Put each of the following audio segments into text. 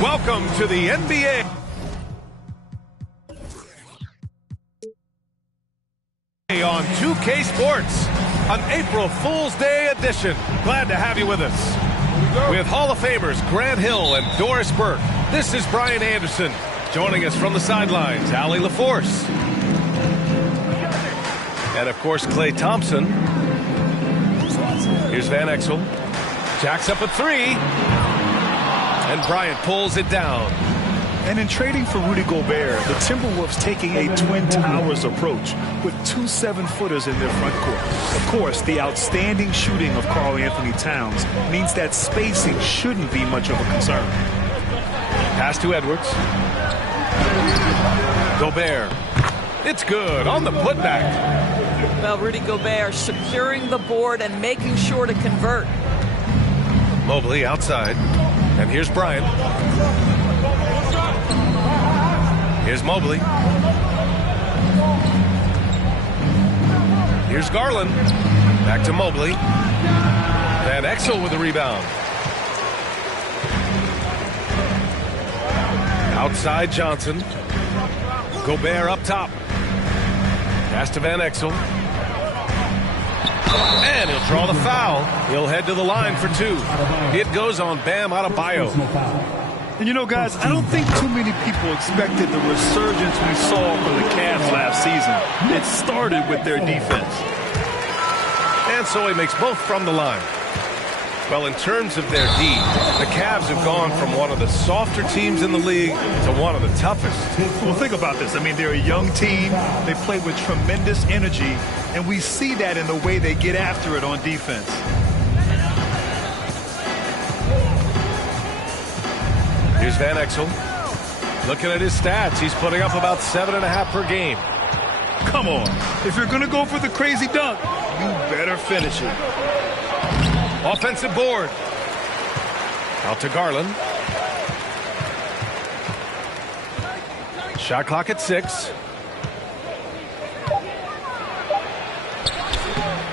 Welcome to the NBA. On 2K Sports, an April Fool's Day edition. Glad to have you with us. With Hall of Famers Grant Hill and Doris Burke, this is Brian Anderson. Joining us from the sidelines, Allie LaForce. And of course, Klay Thompson. Here's Van Exel. Jacks up a three. And Bryant pulls it down. And in trading for Rudy Gobert, the Timberwolves taking a Twin Towers approach with 2 7-footers in their front court. Of course, the outstanding shooting of Karl-Anthony Towns means that spacing shouldn't be much of a concern. Pass to Edwards. Gobert. It's good on the putback. Well, Rudy Gobert securing the board and making sure to convert. Mobley outside. And here's Bryant. Here's Mobley. Here's Garland. Back to Mobley. Van Exel with the rebound. Outside Johnson. Gobert up top. Pass to Van Exel. And he'll draw the foul. He'll head to the line for two. It goes on Bam Adebayo. And you know, guys, I don't think too many people expected the resurgence we saw from the Cavs last season. It started with their defense. And so he makes both from the line. Well, in terms of their D, the Cavs have gone from one of the softer teams in the league to one of the toughest. Well, think about this. I mean, they're a young team. They play with tremendous energy, and we see that in the way they get after it on defense. Here's Van Exel. Looking at his stats, he's putting up about 7.5 per game. Come on. If you're going to go for the crazy dunk, you better finish it. Offensive board. Out to Garland. Shot clock at 6.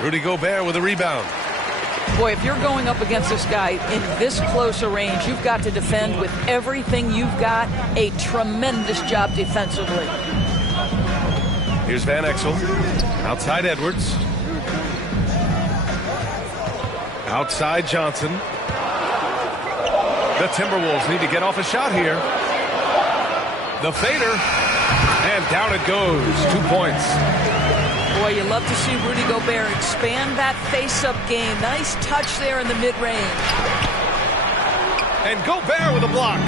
Rudy Gobert with a rebound. Boy, if you're going up against this guy in this close a range, you've got to defend with everything you've got. A tremendous job defensively. Here's Van Exel. Outside Edwards. Outside Johnson. The Timberwolves need to get off a shot here. The fader. And down it goes. 2 points. Boy, you love to see Rudy Gobert expand that face-up game. Nice touch there in the mid-range. And Gobert with a block.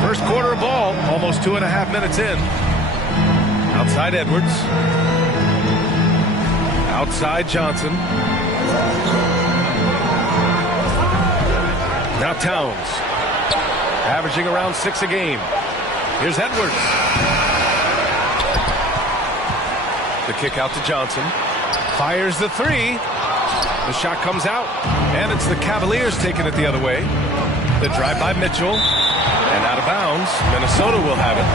First quarter ball, almost 2.5 minutes in. Outside Edwards. Outside Johnson. Now Towns. Averaging around 6 a game. Here's Edwards. The kick out to Johnson. Fires the three. The shot comes out. And it's the Cavaliers taking it the other way. The drive by Mitchell. And out of bounds. Minnesota will have it.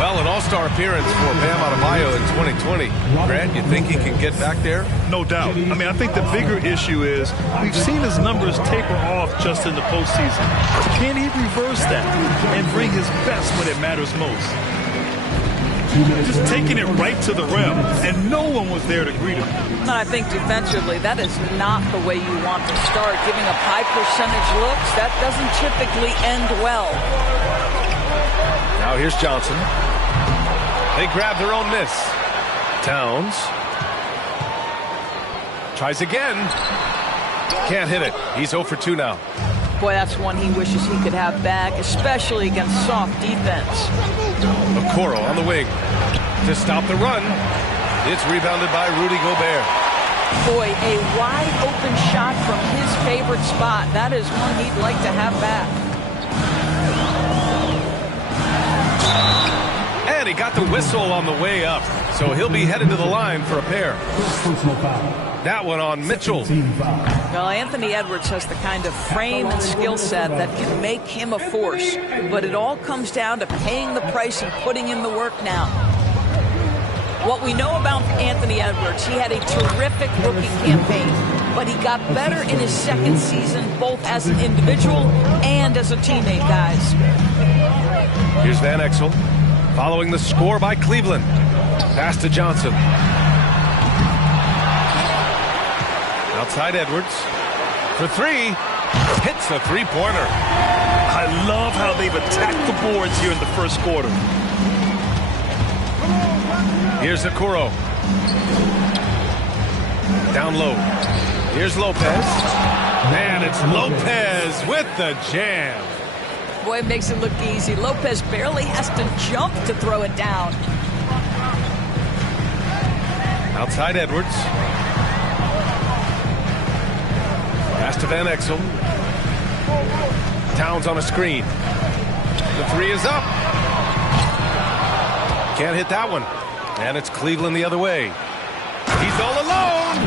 Well, an all-star appearance for Bam Adebayo in 2020. Grant, you think he can get back there? No doubt. I mean, I think the bigger issue is we've seen his numbers taper off just in the postseason. Can he reverse that and bring his best when it matters most? Just taking it right to the rim, and no one was there to greet him. I think defensively, that is not the way you want to start. Giving up high percentage looks, that doesn't typically end well. Now here's Johnson. They grab their own miss. Towns. Tries again. Can't hit it. He's 0 for 2 now. Boy, that's one he wishes he could have back, especially against soft defense. Okoro on the wing. To stop the run. It's rebounded by Rudy Gobert. Boy, a wide open shot from his favorite spot. That is one he'd like to have back. And he got the whistle on the way up. So he'll be headed to the line for a pair. That one on Mitchell. Well, Anthony Edwards has the kind of frame and skill set that can make him a force. But it all comes down to paying the price and putting in the work now. What we know about Anthony Edwards, he had a terrific rookie campaign, but he got better in his second season, both as an individual and as a teammate, guys. Here's Van Exel, following the score by Cleveland. Pass to Johnson. Outside Edwards. For three. Hits the three-pointer. I love how they've attacked the boards here in the first quarter. Here's Okoro. Down low. Here's Lopez. Man, it's Lopez with the jam. Boy, it makes it look easy. Lopez barely has to jump to throw it down. Outside Edwards. Pass to Van Exel. Towns on a screen. The three is up. Can't hit that one. And it's Cleveland the other way. He's all alone.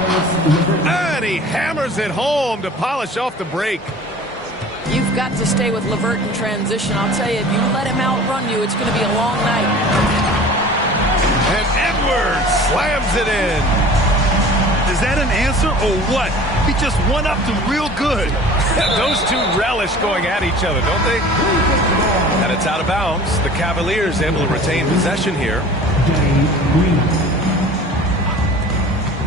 And he hammers it home to polish off the break. You've got to stay with LeVert in transition. I'll tell you, if you let him outrun you, it's going to be a long night. And Edwards slams it in. Is that an answer or what? He just one-upped him real good. Those two relish going at each other, don't they? And it's out of bounds. The Cavaliers able to retain possession here.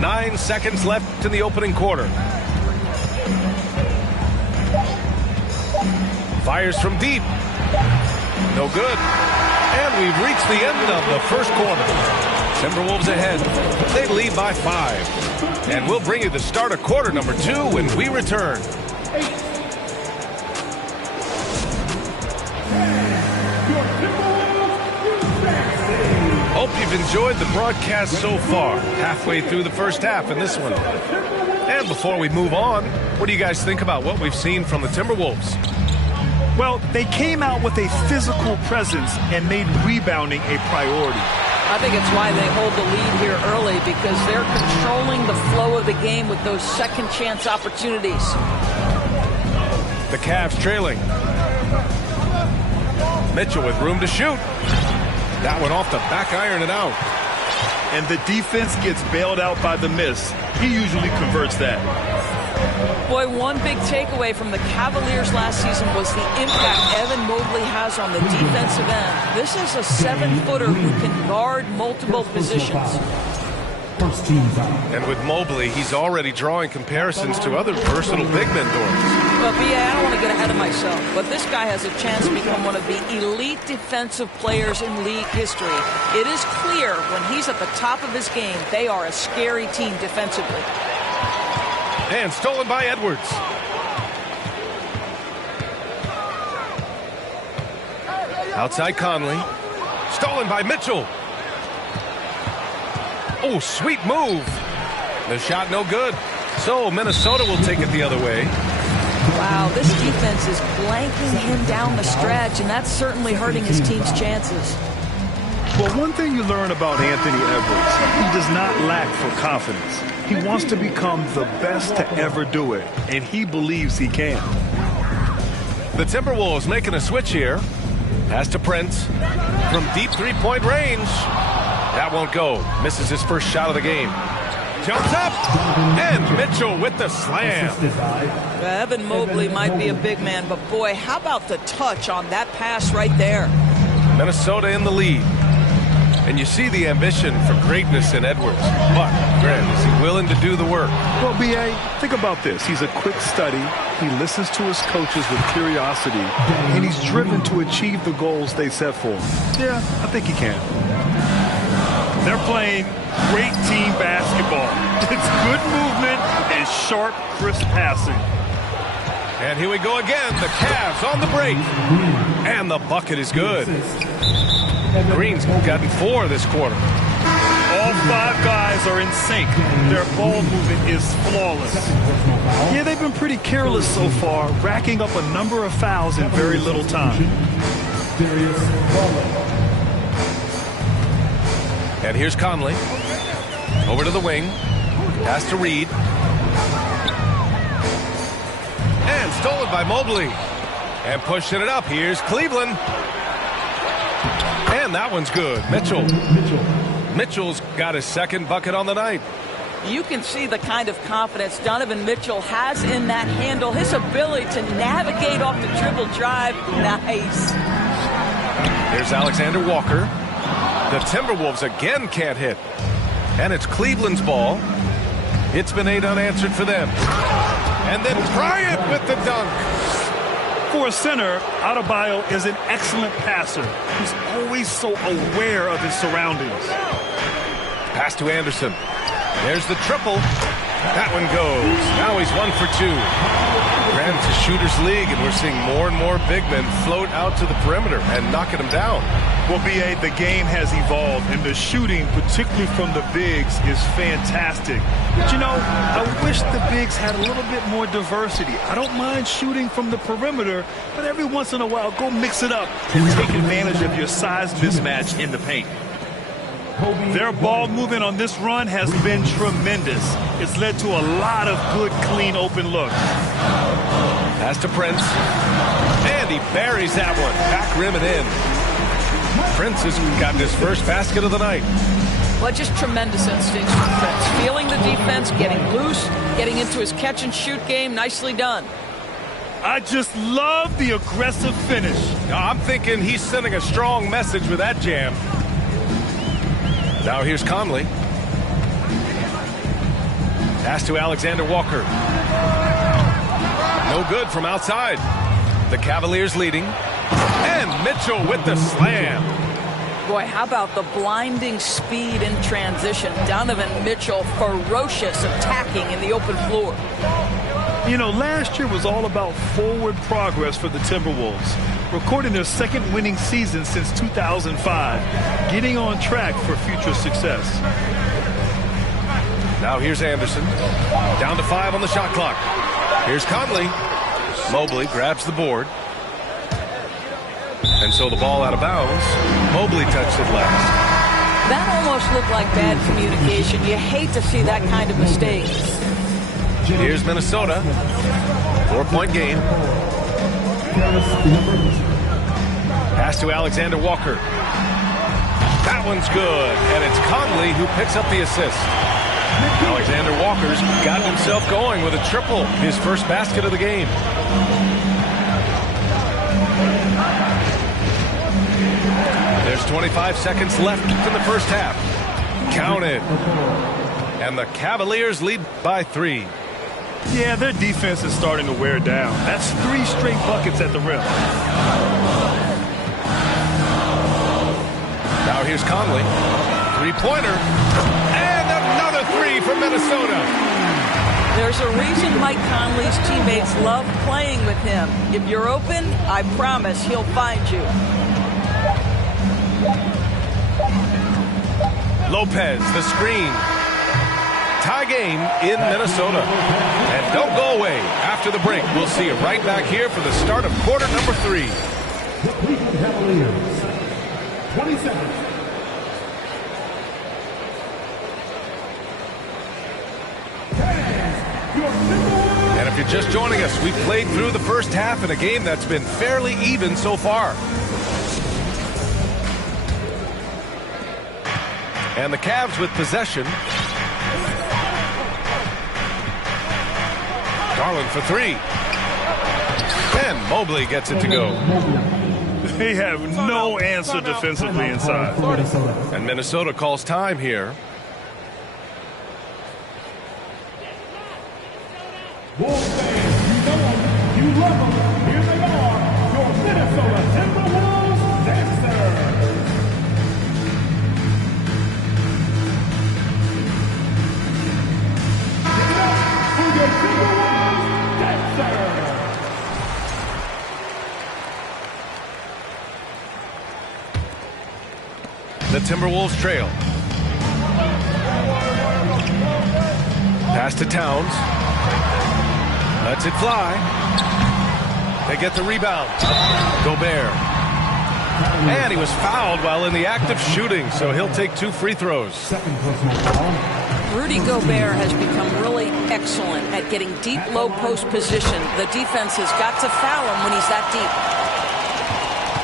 9 seconds left in the opening quarter. Fires from deep. No good. And we've reached the end of the first quarter. Timberwolves ahead. They lead by 5. And we'll bring you the start of quarter number 2 when we return. Hope you've enjoyed the broadcast so far. Halfway through the first half in this one. And before we move on, what do you guys think about what we've seen from the Timberwolves? Well, they came out with a physical presence and made rebounding a priority. I think it's why they hold the lead here early, because they're controlling the flow of the game with those second chance opportunities. The Cavs trailing. Mitchell with room to shoot. That one off the back iron and out. And the defense gets bailed out by the miss. He usually converts that. Boy, one big takeaway from the Cavaliers last season was the impact Evan Mobley has on the defensive end. This is a 7-footer who can guard multiple positions. And with Mobley, he's already drawing comparisons to other versatile big men, Doris. Well, B.A., I don't want to get ahead of myself, but this guy has a chance to become one of the elite defensive players in league history. It is clear when he's at the top of his game, they are a scary team defensively. And stolen by Edwards. Outside Conley. Stolen by Mitchell. Oh, sweet move. The shot no good. So Minnesota will take it the other way. Wow, this defense is blanking him down the stretch, and that's certainly hurting his team's chances. Well, one thing you learn about Anthony Edwards, he does not lack for confidence. He wants to become the best to ever do it, and he believes he can. The Timberwolves making a switch here. Pass to Prince. From deep three-point range. That won't go. Misses his first shot of the game. Jumps up. And Mitchell with the slam. Evan Mobley might be a big man, but boy, how about the touch on that pass right there? Minnesota in the lead. And you see the ambition for greatness in Edwards. But, Grant, is he willing to do the work? Well, B.A., think about this. He's a quick study. He listens to his coaches with curiosity. And he's driven to achieve the goals they set for him. Yeah, I think he can. They're playing great team basketball. It's good movement and sharp, crisp passing. And here we go again. The Cavs on the break. And the bucket is good. Green's gotten 4 this quarter. All 5 guys are in sync. Their ball movement is flawless. Yeah, they've been pretty careless so far, racking up a number of fouls in very little time. And here's Conley. Over to the wing. Pass to Reed. And stolen by Mobley. And pushing it up. Here's Cleveland. And that one's good. Mitchell. Mitchell's got his second bucket on the night. You can see the kind of confidence Donovan Mitchell has in that handle. His ability to navigate off the dribble drive. Nice. Here's Alexander Walker. The Timberwolves again can't hit. And it's Cleveland's ball. It's been 8 unanswered for them. And then Bryant with the dunk. For a center, Adebayo is an excellent passer. He's always so aware of his surroundings. Pass to Anderson. There's the triple. That one goes. Now he's 1 for 2. Granted, it's a shooter's league, and we're seeing more and more big men float out to the perimeter and knocking them down. Well, B.A., the game has evolved, and the shooting, particularly from the bigs, is fantastic. But, you know, I wish the bigs had a little bit more diversity. I don't mind shooting from the perimeter, but every once in a while, go mix it up and take advantage of your size mismatch in the paint. Their ball movement on this run has been tremendous. It's led to a lot of good, clean, open looks. Pass to Prince. And he buries that one. Back rim and in. Prince has gotten his first basket of the night. Well, just tremendous instincts from Prince. Feeling the defense, getting loose, getting into his catch-and-shoot game. Nicely done. I just love the aggressive finish. I'm thinking he's sending a strong message with that jam. Now here's Conley. Pass to Alexander Walker. No good from outside. The Cavaliers leading. And Mitchell with the slam. Boy, how about the blinding speed in transition? Donovan Mitchell, ferocious attacking in the open floor. You know, last year was all about forward progress for the Timberwolves, recording their second winning season since 2005, getting on track for future success. Now here's Anderson. Down to 5 on the shot clock. Here's Conley. Mobley grabs the board. And so the ball out of bounds. Mobley touched it last. That almost looked like bad communication. You hate to see that kind of mistake. Here's Minnesota. 4-point game. Pass to Alexander Walker. That one's good. And it's Conley who picks up the assist. Alexander Walker's got himself going with a triple. His first basket of the game. There's 25 seconds left in the first half. Count it. And the Cavaliers lead by 3. Yeah, their defense is starting to wear down. That's 3 straight buckets at the rim. Now here's Conley. 3-pointer. And another 3 from Minnesota. There's a reason Mike Conley's teammates love playing with him. If you're open, I promise he'll find you. Lopez, the screen. Tie game in Minnesota. And don't go away. After the break, we'll see you right back here for the start of quarter number 3. The Cleveland Cavaliers, 20 seconds. And if you're just joining us, we've played through the first half in a game that's been fairly even so far. And the Cavs with possession. Garland for 3. And Mobley gets it to go. They have no answer defensively inside. And Minnesota calls time here. Wolves fans, you know them, you love them. Here they are, your Minnesota Timberwolves dancers. Give it up for your Timberwolves dancers. The Timberwolves trail. Pass to Towns. Lets it fly. They get the rebound. Gobert. And he was fouled while in the act of shooting, so he'll take 2 free throws. Rudy Gobert has become really excellent at getting deep low post position. The defense has got to foul him when he's that deep.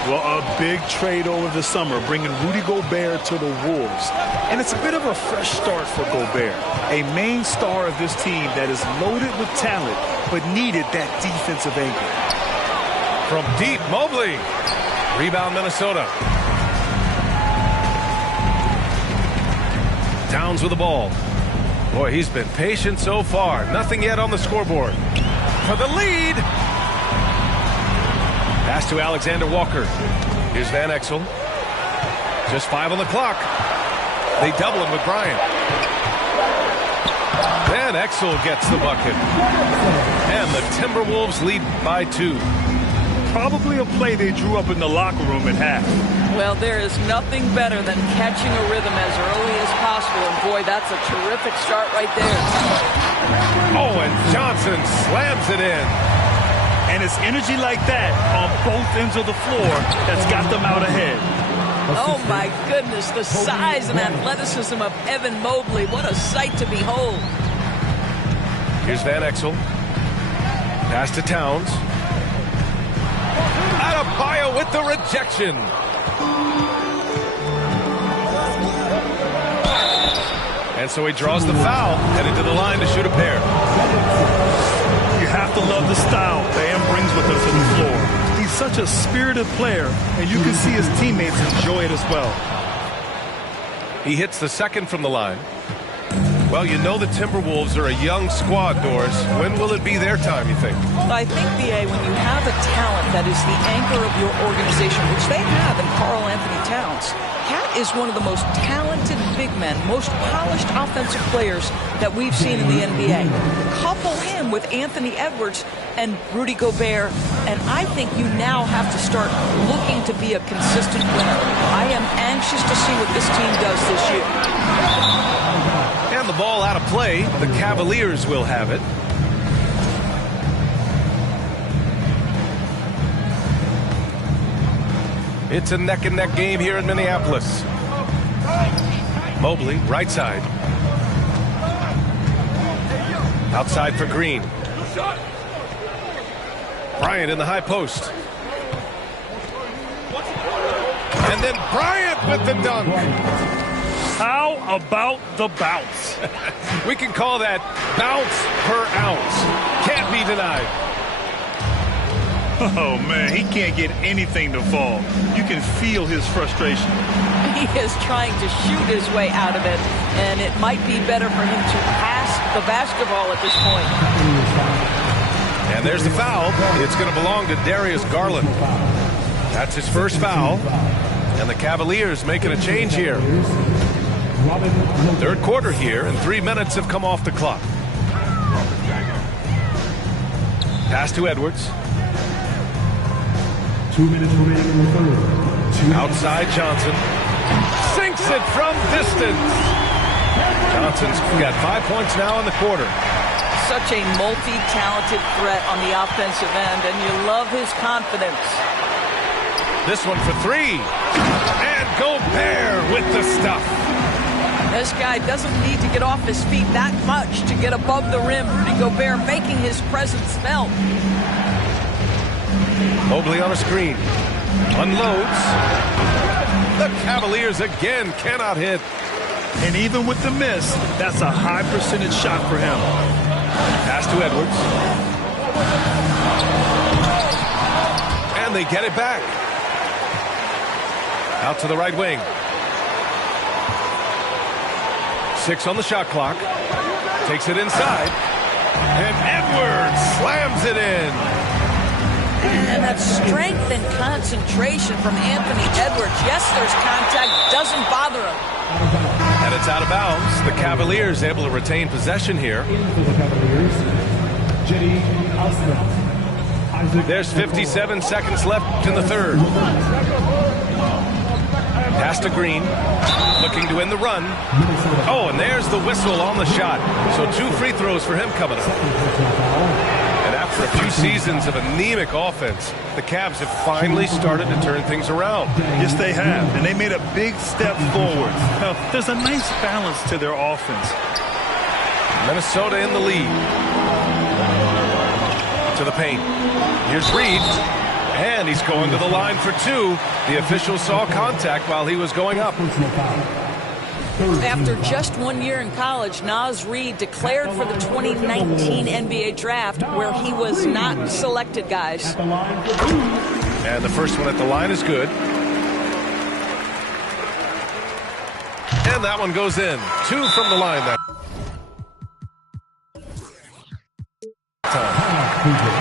Well, a big trade over the summer, bringing Rudy Gobert to the Wolves. And it's a bit of a fresh start for Gobert, a main star of this team that is loaded with talent, but needed that defensive anchor. From deep, Mobley. Rebound, Minnesota. Towns with the ball. Boy, he's been patient so far. Nothing yet on the scoreboard. For the lead. Pass to Alexander Walker. Here's Van Exel. Just 5 on the clock. They double him with Bryant. Van Exel gets the bucket. And the Timberwolves lead by 2. Probably a play they drew up in the locker room at half. Well, there is nothing better than catching a rhythm as early as possible. And boy, that's a terrific start right there. Oh, and Johnson slams it in. And it's energy like that on both ends of the floor that's got them out ahead. Oh, my goodness. The size and athleticism of Evan Mobley. What a sight to behold. Here's Van Exel. Pass to Towns. Adebayo with the rejection. And so he draws the foul, headed to the line to shoot a pair. You have to love the style Bam brings with him to the floor. He's such a spirited player, and you can see his teammates enjoy it as well. He hits the second from the line. Well, you know the Timberwolves are a young squad, Doris. When will it be their time, you think? I think, B.A., when you have a talent that is the anchor of your organization, which they have in Karl Anthony Towns, Cat is one of the most talented big men, most polished offensive players that we've seen in the NBA. Couple him with Anthony Edwards and Rudy Gobert, and I think you now have to start looking to be a consistent winner. I am anxious to see what this team does this year. And the ball out of play. The Cavaliers will have it. It's a neck-and-neck game here in Minneapolis. Mobley, right side. Outside for Green. Bryant in the high post. And then Bryant with the dunk. How about the bounce? We can call that bounce per ounce. Can't be denied. Oh, man, he can't get anything to fall. You can feel his frustration. He is trying to shoot his way out of it, and it might be better for him to pass the basketball at this point. And there's the foul. It's going to belong to Darius Garland. That's his first foul. And the Cavaliers making a change here. Third quarter here, and 3 minutes have come off the clock. Pass to Edwards. 2 minutes remaining in the third. Outside Johnson. Sinks it from distance. Johnson's got 5 points now in the quarter. Such a multi-talented threat on the offensive end, and you love his confidence. This one for 3. And Gobert with the stuff. This guy doesn't need to get off his feet that much to get above the rim. Rudy Gobert making his presence felt. Mobley on a screen. Unloads. The Cavaliers again cannot hit. And even with the miss, that's a high percentage shot for him. Pass to Edwards. And they get it back. Out to the right wing. 6 on the shot clock. Takes it inside. And Edwards slams it in. And that strength and concentration from Anthony Edwards. Yes, there's contact. Doesn't bother him. And it's out of bounds. The Cavaliers able to retain possession here. There's 57 seconds left in the third. Pass to Green. Looking to end the run. Oh, and there's the whistle on the shot. So 2 free throws for him coming up. And after a few seasons of anemic offense, the Cavs have finally started to turn things around. Yes, they have. And they made a big step forward. Now, there's a nice balance to their offense. Minnesota in the lead. To the paint. Here's Reed. And he's going to the line for two. The official saw contact while he was going up. After just 1 year in college, Naz Reid declared for the 2019 NBA draft, where he was not selected, guys. And the first one at the line is good. And that one goes in. Two from the line that time.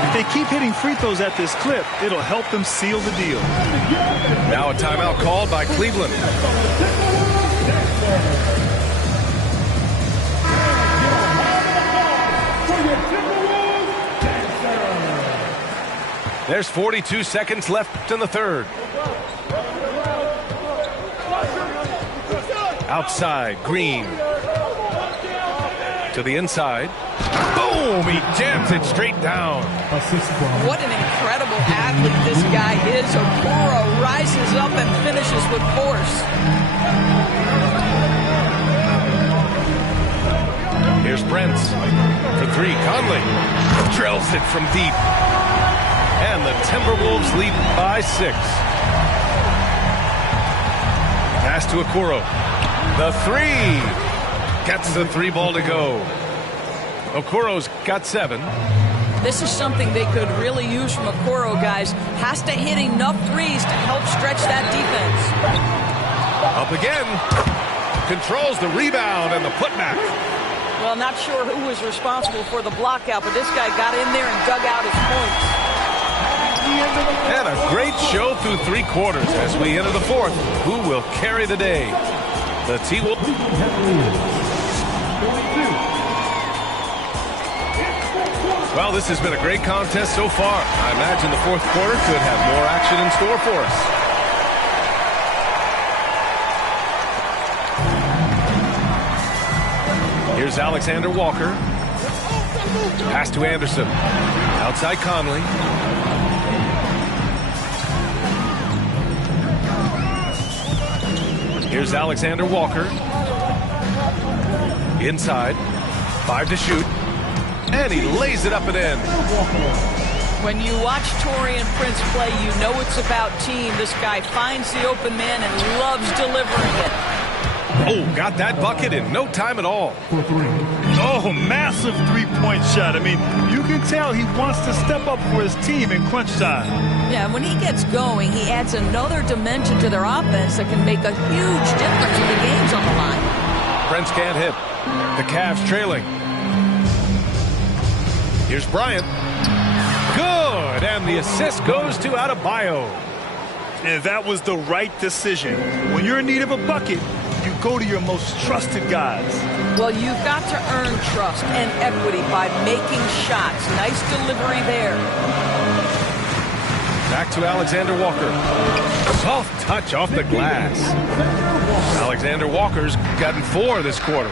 If they keep hitting free throws at this clip, it'll help them seal the deal. Now a timeout called by Cleveland. There's 42 seconds left in the third. Outside, Green. To the inside. Boom! He jams it straight down. What an incredible athlete this guy is. Okoro rises up and finishes with force. Here's Brent for three. Conley drills it from deep. And the Timberwolves lead by 6. Pass to Okoro. The three. Gets the three ball to go. Okoro's got 7. This is something they could really use from Okoro, guys. Has to hit enough threes to help stretch that defense. Up again. Controls the rebound and the putback. Well, not sure who was responsible for the block out, but this guy got in there and dug out his points. And a great show through 3 quarters as we enter the fourth. Who will carry the day? The T-Wolves. Well, this has been a great contest so far. I imagine the fourth quarter could have more action in store for us. Here's Alexander Walker. Pass to Anderson. Outside Conley. Here's Alexander Walker. Inside. 5 to shoot. And he lays it up and in. When you watch Taurean Prince play, you know it's about team. This guy finds the open man and loves delivering it. Oh, got that bucket in no time at all. Oh, massive three-point shot. I mean, you can tell he wants to step up for his team in crunch time. Yeah, when he gets going, he adds another dimension to their offense that can make a huge difference when the game's on the line. Prince can't hit. The Cavs trailing. Here's Bryant. Good, and the assist goes to Adebayo. And that was the right decision. When you're in need of a bucket, you go to your most trusted guys. Well, you've got to earn trust and equity by making shots. Nice delivery there. Back to Alexander Walker. Soft touch off the glass. Alexander Walker's gotten 4 this quarter.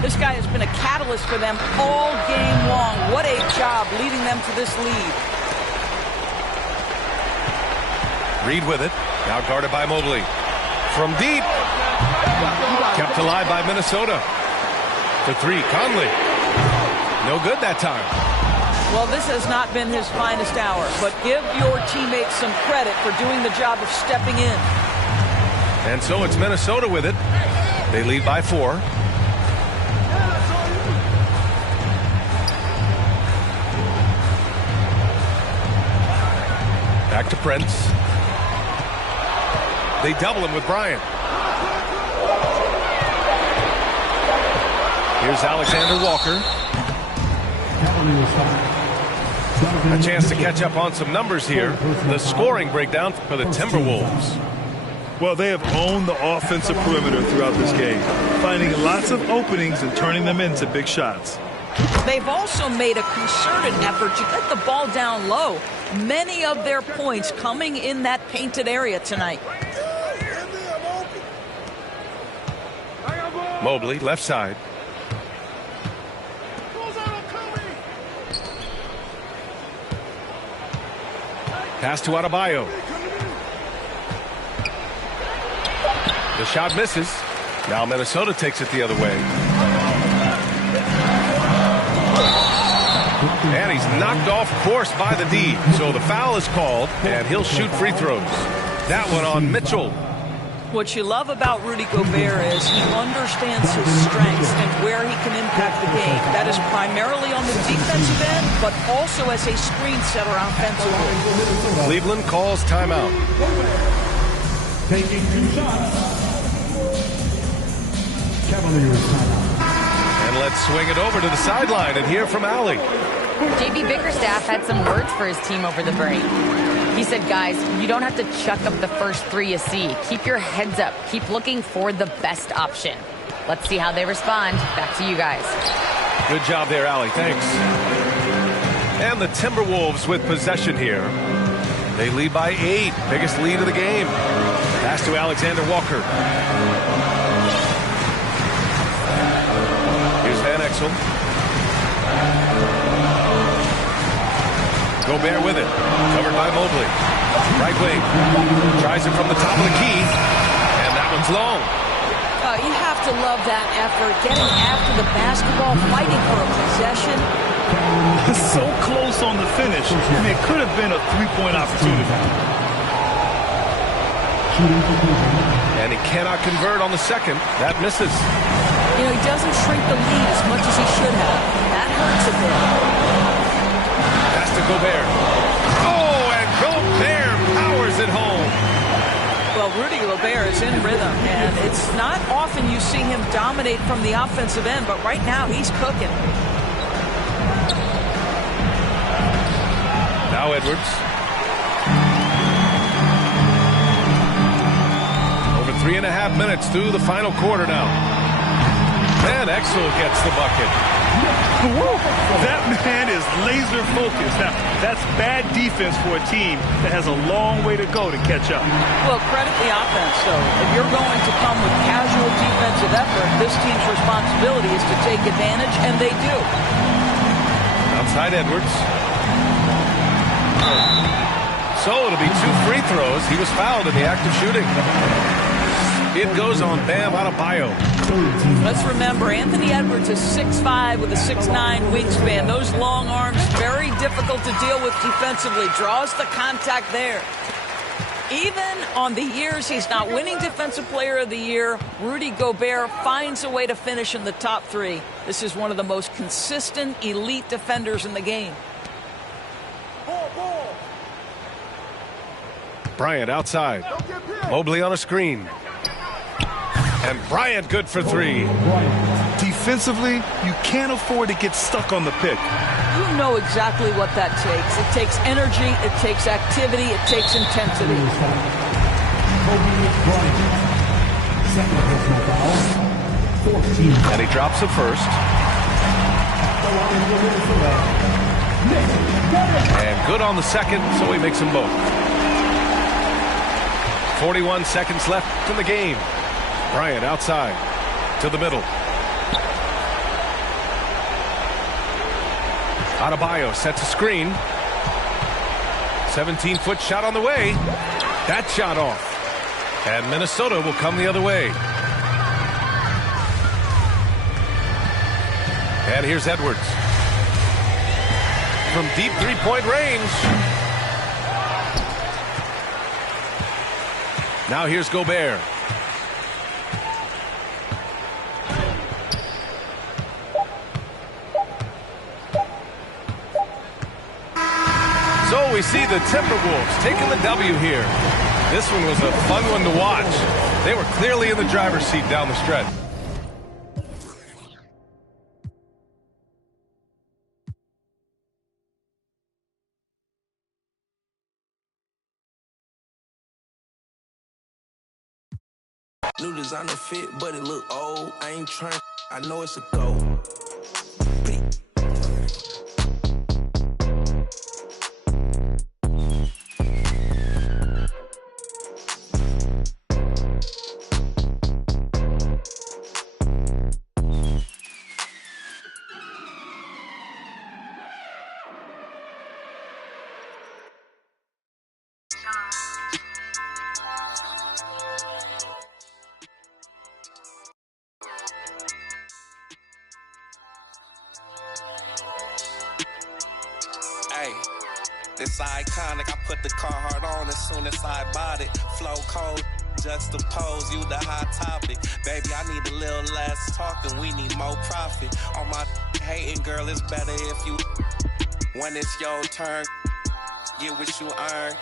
This guy has been a catalyst for them all game long. What a job leading them to this lead. Reid with it. Now guarded by Mobley. From deep. Kept alive by Minnesota. For 3, Conley. No good that time. Well, this has not been his finest hour, but give your teammates some credit for doing the job of stepping in. And so it's Minnesota with it. They lead by 4. Back to Prince. They double him with Bryant. Here's Alexander Walker. A chance to catch up on some numbers here. The scoring breakdown for the Timberwolves. Well, they have owned the offensive perimeter throughout this game, finding lots of openings and turning them into big shots. They've also made a concerted effort to get the ball down low. Many of their points coming in that painted area tonight. Mobley, left side. Pass to Adebayo. The shot misses. Now Minnesota takes it the other way. And he's knocked off course by the D. So the foul is called, and he'll shoot free throws. That one on Mitchell. What you love about Rudy Gobert is he understands his strengths and where he can impact the game. That is primarily on the defensive end, but also as a screen setter offensively. Cleveland calls timeout. Taking 2 shots. Cavaliers timeout. And let's swing it over to the sideline and hear from Allie. JB Bickerstaff had some words for his team over the break. He said, guys, you don't have to chuck up the first 3 you see. Keep your heads up. Keep looking for the best option. Let's see how they respond. Back to you guys. Good job there, Allie. Thanks. And the Timberwolves with possession here. They lead by 8. Biggest lead of the game. Pass to Alexander Walker. Here's Van Exel. Gobert with it. Covered by Mobley. Right wing. Tries it from the top of the key. And that one's long. You have to love that effort. Getting after the basketball, fighting for a possession. So close on the finish. I mean, it could have been a 3-point opportunity. And he cannot convert on the second. That misses. You know, he doesn't shrink the lead as much as he should have. That hurts a bit. Pass to Gobert. Oh, and Gobert powers it home. Well, Rudy Gobert is in rhythm, and it's not often you see him dominate from the offensive end, but right now he's cooking. Now Edwards. Over 3.5 minutes through the final quarter now. Van Exel gets the bucket. That man is laser focused. Now, that's bad defense for a team that has a long way to go to catch up. Well, credit the offense, though. If you're going to come with casual defensive effort, this team's responsibility is to take advantage, and they do. Outside Edwards. So it'll be 2 free throws. He was fouled in the act of shooting. It goes on Bam Adebayo. Let's remember, Anthony Edwards is 6'5" with a 6'9" wingspan. Those long arms, very difficult to deal with defensively. Draws the contact there. Even on the years he's not winning Defensive Player of the Year, Rudy Gobert finds a way to finish in the top 3. This is one of the most consistent, elite defenders in the game. Bryant outside. Mobley on a screen. And Bryant good for 3. Defensively, you can't afford to get stuck on the pick. You know exactly what that takes. It takes energy, it takes activity, it takes intensity. And he drops the first. And good on the second, so he makes them both. 41 seconds left in the game. Bryant outside to the middle. Adebayo sets a screen. 17-foot shot on the way. That shot off. And Minnesota will come the other way. And here's Edwards. From deep three-point range. Now here's Gobert. So we see the Timberwolves taking the W here. This one was a fun one to watch. They were clearly in the driver's seat down the stretch. New designer fit, but it look old. I ain't trying, I know it's a go. Hey, this iconic. I put the Carhartt on as soon as I bought it. Flow cold, juxtapose, you the hot topic. Baby, I need a little less talking, we need more profit. On my hating, girl, it's better if you, when it's your turn, get what you earn.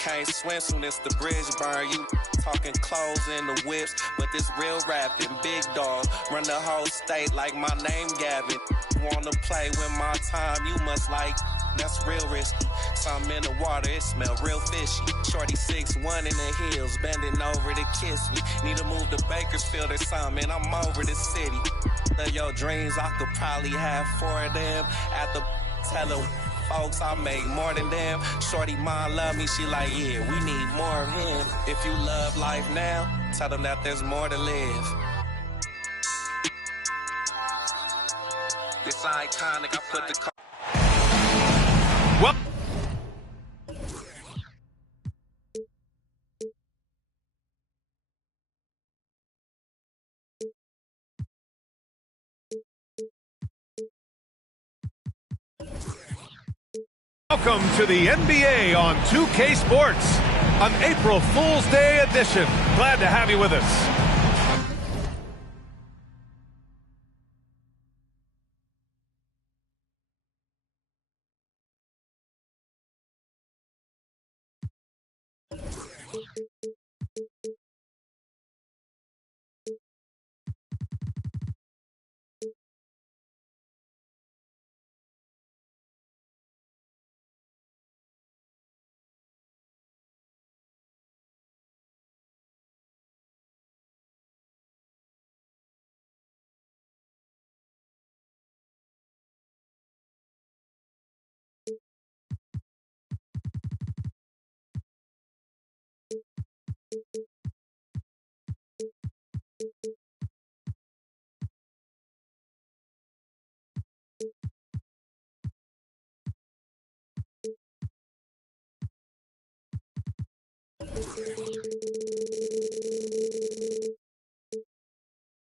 Can't swim soon as the bridge burn. You talking clothes in the whips, but this real rapping. Big dog, run the whole state like my name Gavin. Wanna play with my time, you must like, that's real risky. Something in the water, it smell real fishy. Shorty 6'1" in the hills, bending over to kiss me. Need to move to Bakersfield or something, I'm over the city. Your dreams, I could probably have 4 of them. At the tell folks, I make more than them. Shorty mine love me, she like, yeah, we need more of him. If you love life now, tell them that there's more to live. This iconic, I put the Well, welcome to the NBA on 2K Sports, an April Fool's Day edition. Glad to have you with us.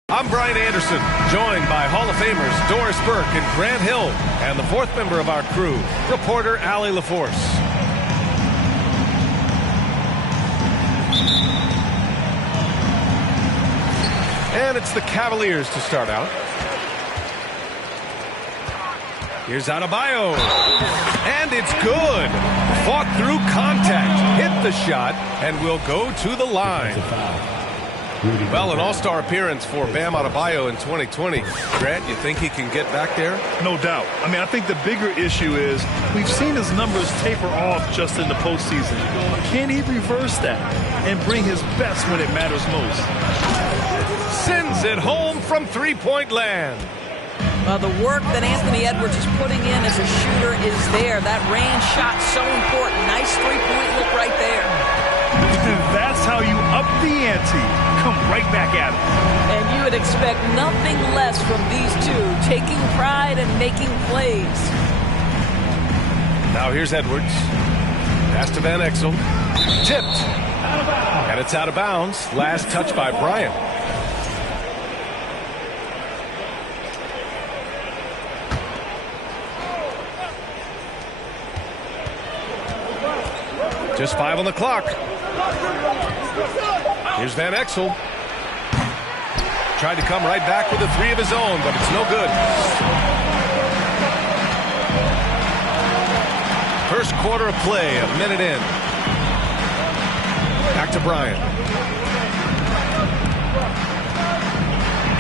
I'm Brian Anderson, joined by Hall of Famers Doris Burke and Grant Hill, and the fourth member of our crew, reporter Allie LaForce. And it's the Cavaliers to start out. Here's Adebayo. And it's good. Fought through contact, hit the shot, and will go to the line. Well, an all-star appearance for Bam Adebayo in 2020. Grant, you think he can get back there? No doubt. I mean, I think the bigger issue is we've seen his numbers taper off just in the postseason. Can he reverse that and bring his best when it matters most? Sends it home from three-point land. The work that Anthony Edwards is putting in as a shooter is there. That range shot so important. Nice three-point look right there. That's how you up the ante. Come right back at him. And you would expect nothing less from these two, taking pride and making plays. Now here's Edwards. Pass to Van Exel. Tipped. And it's out of bounds. Last touch by Bryant. Just 5 on the clock. Here's Van Exel. Tried to come right back with a 3 of his own, but it's no good. First quarter of play, a minute in. Back to Bryant.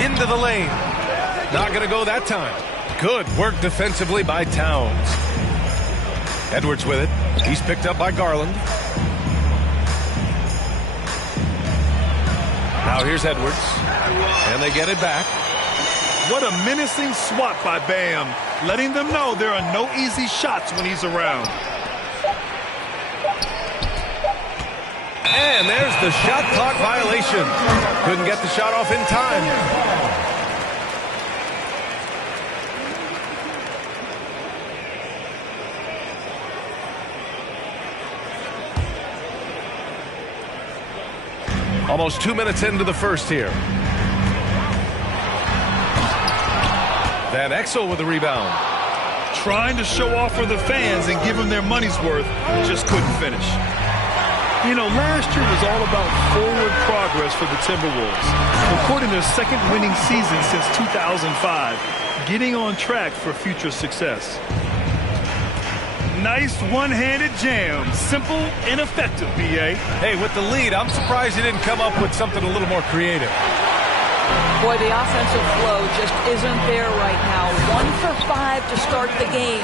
Into the lane. Not going to go that time. Good work defensively by Towns. Edwards with it. He's picked up by Garland. Now here's Edwards. And they get it back. What a menacing swat by Bam. Letting them know there are no easy shots when he's around. And there's the shot clock violation. Couldn't get the shot off in time. Almost 2 minutes into the first here. Van Exel with the rebound. Trying to show off for the fans and give them their money's worth, just couldn't finish. You know, last year was all about forward progress for the Timberwolves, recording their second winning season since 2005, getting on track for future success. Nice one-handed jam. Simple and effective, B.A. Hey, with the lead, I'm surprised he didn't come up with something a little more creative. Boy, the offensive flow just isn't there right now. 1 for 5 to start the game.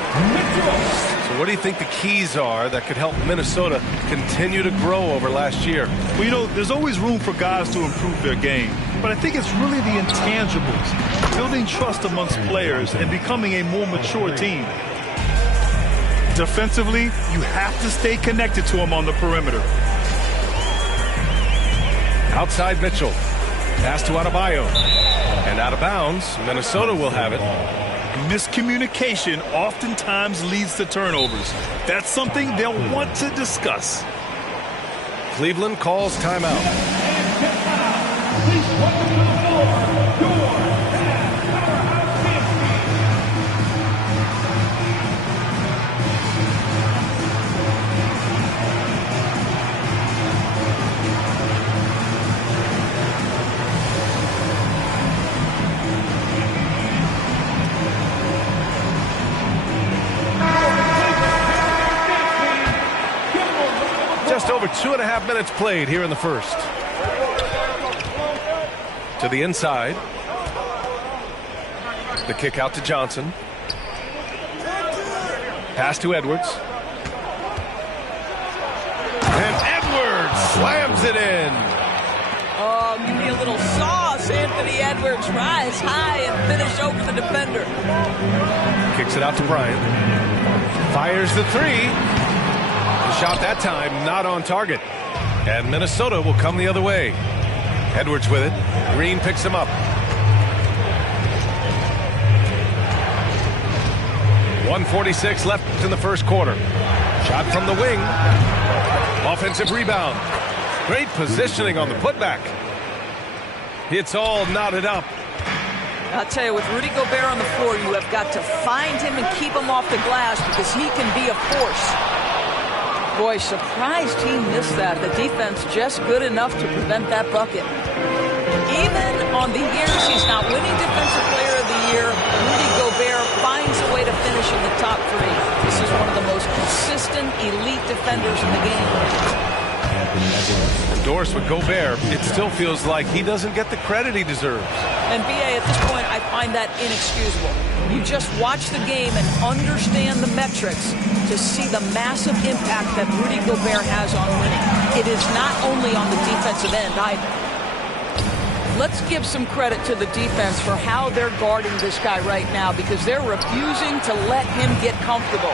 So what do you think the keys are that could help Minnesota continue to grow over last year? Well, you know, there's always room for guys to improve their game. But I think it's really the intangibles, building trust amongst players and becoming a more mature team. Defensively, you have to stay connected to him on the perimeter. Outside Mitchell. Pass to Adebayo. And out of bounds, Minnesota will have it. Miscommunication oftentimes leads to turnovers. That's something they'll want to discuss. Cleveland calls timeout. Just over 2.5 minutes played here in the first. To the inside. The kick out to Johnson. Pass to Edwards. And Edwards slams it in. Oh, give me a little sauce, Anthony Edwards. Rise high and finish over the defender. Kicks it out to Bryant. Fires the three. Shot that time, not on target. And Minnesota will come the other way. Edwards with it. Green picks him up. 1:46 left in the first quarter. Shot from the wing. Offensive rebound. Great positioning on the putback. It's all knotted up. I'll tell you, with Rudy Gobert on the floor, you have got to find him and keep him off the glass because he can be a force. Boy, surprised he missed that. The defense just good enough to prevent that bucket. Even on the years he's not winning Defensive Player of the Year, Rudy Gobert finds a way to finish in the top 3. This is one of the most consistent elite defenders in the game. Doris, with Gobert, it still feels like he doesn't get the credit he deserves. And B.A., at this point, I find that inexcusable. You just watch the game and understand the metrics to see the massive impact that Rudy Gobert has on winning. It is not only on the defensive end either. Let's give some credit to the defense for how they're guarding this guy right now because they're refusing to let him get comfortable.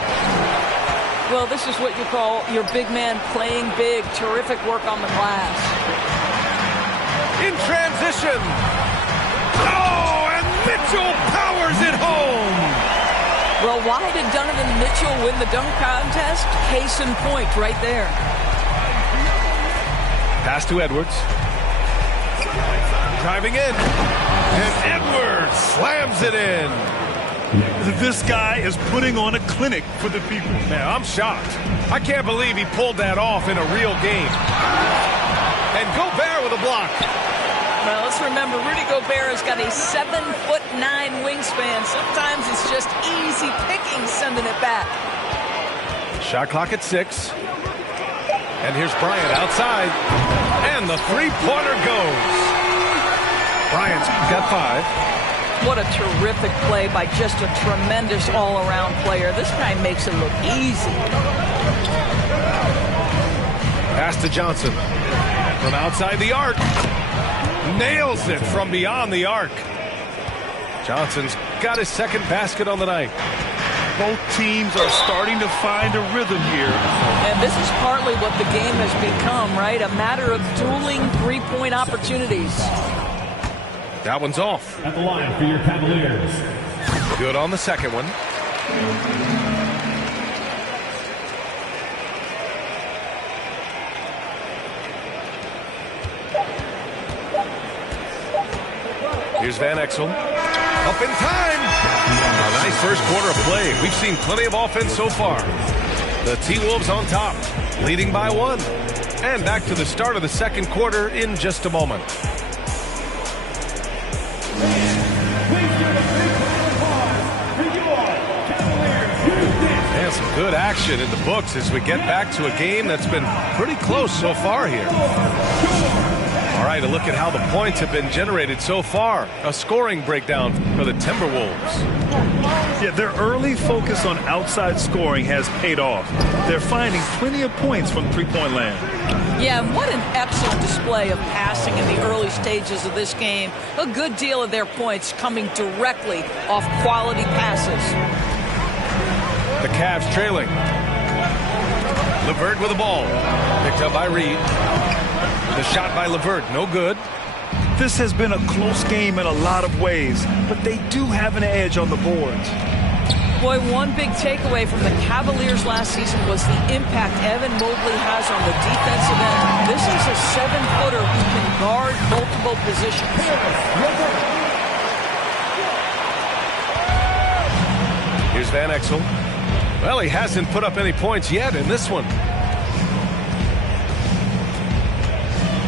Well, this is what you call your big man playing big. Terrific work on the glass. In transition. Oh, and Mitchell powers it home. Well, why did Donovan Mitchell win the dunk contest? Case in point right there. Pass to Edwards. Driving in. And Edwards slams it in. This guy is putting on a clinic for the people. Man, I'm shocked. I can't believe he pulled that off in a real game. And Gobert with a block. Well, let's remember, Rudy Gobert has got a 7'9" wingspan. Sometimes it's just easy picking sending it back. Shot clock at 6. And here's Bryant outside. And the three-pointer goes. Bryant's got 5. What a terrific play by just a tremendous all-around player. This guy makes it look easy. Pass to Johnson. From outside the arc. Nails it from beyond the arc. Johnson's got his second basket on the night. Both teams are starting to find a rhythm here. And this is partly what the game has become, right? A matter of dueling three-point opportunities. That one's off. At the line for your Cavaliers. Good on the second one. Here's Van Exel. Up in time. A nice first quarter of play. We've seen plenty of offense so far. The T-Wolves on top, leading by 1. And back to the start of the second quarter in just a moment. And some good action in the books as we get back to a game that's been pretty close so far here. All right, a look at how the points have been generated so far. A scoring breakdown for the Timberwolves. Yeah, their early focus on outside scoring has paid off. They're finding plenty of points from three-point land. Yeah, and what an excellent display of passing in the early stages of this game. A good deal of their points coming directly off quality passes. The Cavs trailing. LeVert with the ball. Picked up by Reed. The shot by LeVert, no good. This has been a close game in a lot of ways, but they do have an edge on the boards. Boy, one big takeaway from the Cavaliers last season was the impact Evan Mobley has on the defensive end. This is a 7-footer who can guard multiple positions. Here's Van Exel. Well, he hasn't put up any points yet in this one.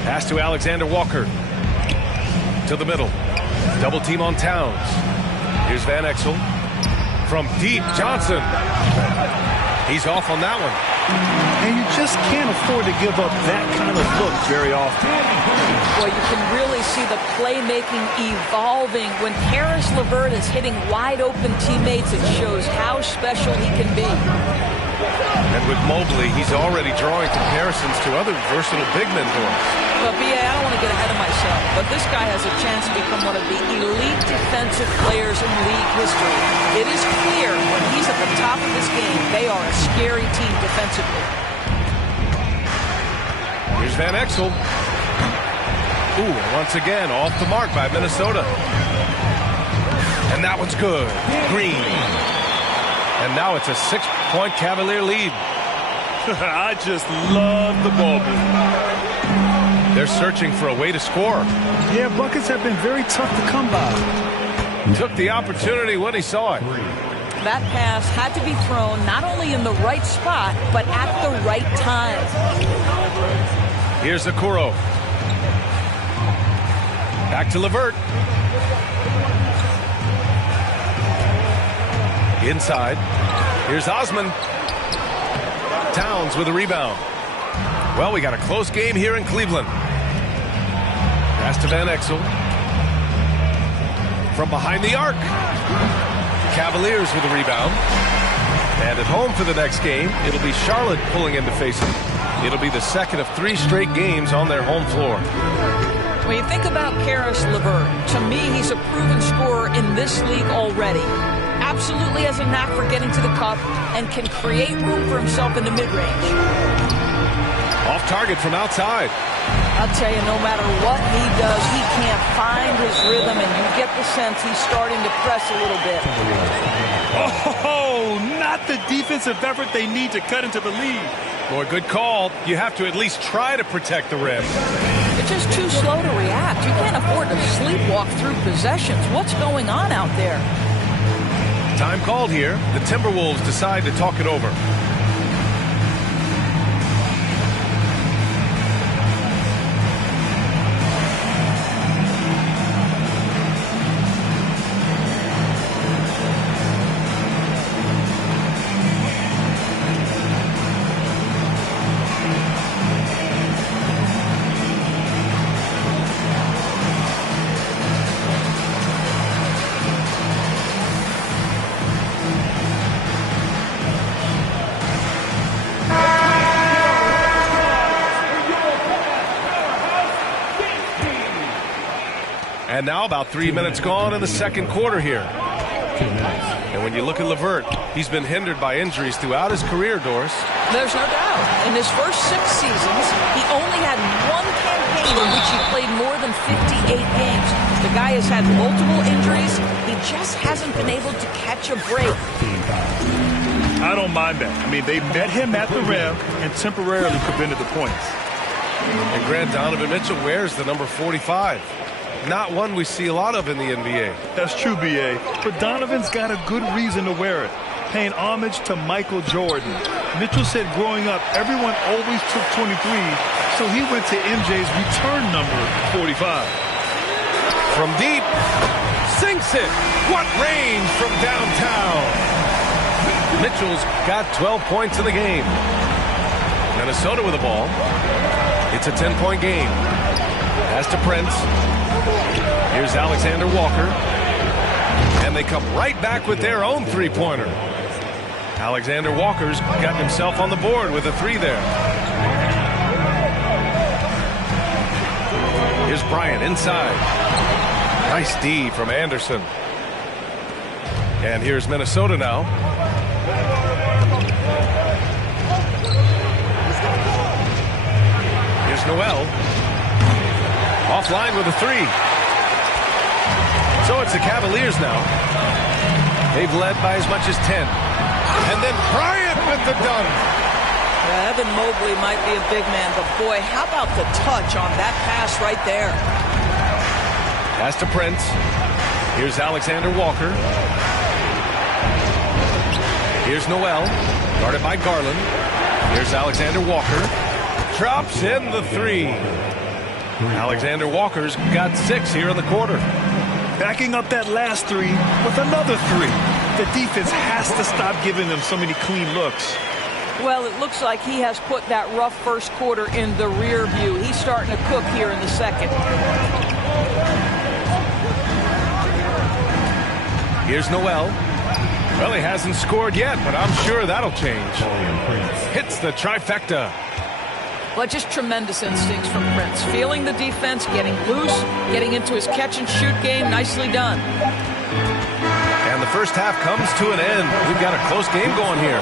Pass to Alexander Walker. To the middle. Double team on Towns. Here's Van Exel. From deep, Johnson. He's off on that one. And you just can't afford to give up that kind of look very often. Well, you can really see the playmaking evolving. When Caris LeVert is hitting wide-open teammates, it shows how special he can be. And with Mobley, he's already drawing comparisons to other versatile big men for us. But, B.A., I don't want to get ahead of myself, but this guy has a chance to become one of the elite defensive players in league history. It is clear when he's at the top of his game, they are a scary team defensively. Here's Van Exel. Ooh, once again, off the mark by Minnesota. And that one's good. Green. And now it's a 6-point Cavalier lead. I just love the ball movement. They're searching for a way to score. Yeah, buckets have been very tough to come by. Took the opportunity when he saw it. That pass had to be thrown not only in the right spot, but at the right time. Here's Okoro. Back to LeVert. Inside. Here's Osman. Towns with a rebound. Well, we got a close game here in Cleveland. Pass to Van Exel. From behind the arc. Cavaliers with a rebound. And at home for the next game, it'll be Charlotte pulling in to face them. It'll be the second of 3 straight games on their home floor. When you think about Caris LeVert, to me, he's a proven scorer in this league already. Absolutely has a knack for getting to the cup and can create room for himself in the mid-range. Off target from outside. I'll tell you, no matter what he does, he can't find his rhythm, and you get the sense he's starting to press a little bit. Oh, not the defensive effort they need to cut into the lead. Boy, good call. You have to at least try to protect the rim. You're just too slow to react. You can't afford to sleepwalk through possessions. What's going on out there? Time called here. The Timberwolves decide to talk it over. And now about 3 minutes gone in the second quarter here. And when you look at LeVert, he's been hindered by injuries throughout his career, Doris. There's no doubt. In his first 6 seasons, he only had one campaign in which he played more than 58 games. The guy has had multiple injuries. He just hasn't been able to catch a break. I don't mind that. I mean, they met him at the rim and temporarily prevented the points. And Grant Donovan Mitchell wears the number 45. not one we see a lot of in the NBA. That's true, B.A. But Donovan's got a good reason to wear it, paying homage to Michael Jordan. Mitchell said growing up, everyone always took 23, so he went to MJ's return number, 45. From deep, sinks it. What range from downtown. Mitchell's got 12 points in the game. Minnesota with the ball. It's a 10-point game. Pass to Prince. Here's Alexander Walker. And they come right back with their own three-pointer. Alexander Walker's got himself on the board with a three there. Here's Bryant inside. Nice D from Anderson. And here's Minnesota now. Here's Noel. Offline with a three. So it's the Cavaliers now. They've led by as much as 10. And then Bryant with the dunk. Evan Mobley might be a big man, but boy, how about the touch on that pass right there? Pass to Prince. Here's Alexander Walker. Here's Noel. Guarded by Garland. Here's Alexander Walker. Drops in the three. Alexander Walker's got 6 here in the quarter. Backing up that last three with another three. The defense has to stop giving them so many clean looks. Well, it looks like he has put that rough first quarter in the rear view. He's starting to cook here in the second. Here's Noel. Well, he hasn't scored yet, but I'm sure that'll change. Hits the trifecta. Well, just tremendous instincts from Prince. Feeling the defense, getting loose, getting into his catch-and-shoot game. Nicely done. And the first half comes to an end. We've got a close game going here.